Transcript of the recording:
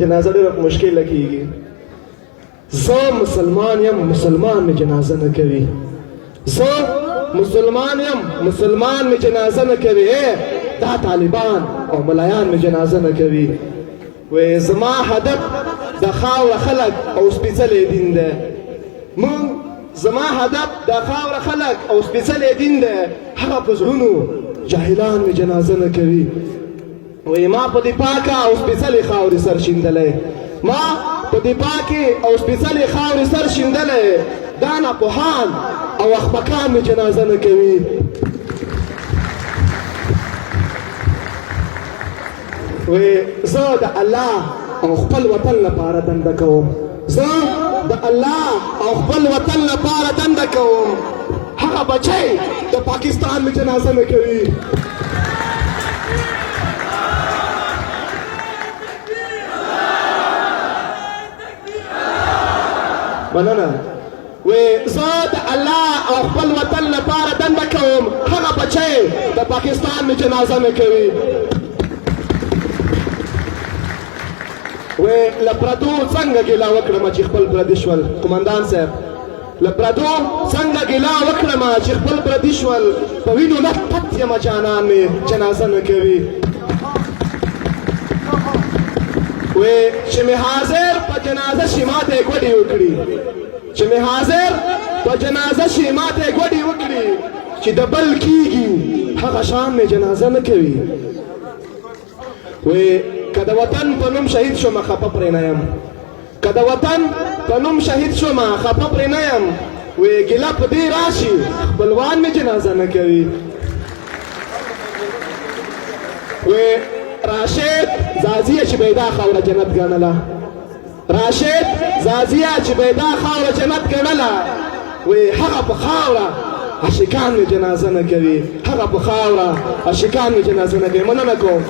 جنازه ډېره مشکله کېږي. زه مسلمان یم، مسلمان مې جنازه نه کوي. زه مسلمان یم، مسلمان مې جنازه نه کوي. دا طالبان او ملایان مې جنازه نه کوي. وایي زما هدف د خاوره خلک او سپېڅلی دین دی. زما هدف د خاوره خلک او سپېڅلی دین دی. هغه په زړونو جاهلان مې جنازه نه کوي. وایي ما په دې پاکه او سپېڅلې خاورې سر شیندلی، ما په دې پاکې او سپېڅلې خاورې سر شیندلی. دا ناپوهان او احمقان مې جنازه نه کوي. وایي زه د الله او خپل وطن لپاره دنده کوم. زه د الله او خپل وطن لپاره دنده کوم. هغه بچی د پاکستان مې جنازه نه کوي. مننه. وایي زه د الله او خپل وطن لپاره دنده کوم. هغه بچی د پاکستان مې جنازه نه کوي. وایي له پردو څنګه ګیله وکړم چې خپل پردي شول. قمندان صاحب، له پردو څنګه ګیله وکړم چې خپل پردي شول. په وینو لت یم جانان مې جنازه نه کوي. وایي چې مې حاضر په جنازه شي ماته یې ګوډې وکړي. چې مې حاضر په جنازه شي ماته یې ګوډې وکړي. چې د بل کېږي هغه شان مې جنازه نه کوي. وایي که د وطن په نوم شهید شوم خفه پرې نه یم. که د وطن په نوم شهید شوم خفه پرې نه یم. وایي ګیله په دې راشي خپلوان مې جنازه نه کوي. وایي راشد زازیه چې به دا خاوره جنت ګڼله. راشد زازیه چې به دا خاوره جنت ګڼله. وایي هغه په خاوره عاشقان مې جنازه نه کوي. هغه په خاوره عاشقان مې جنازه نه کوي. مننه کوم.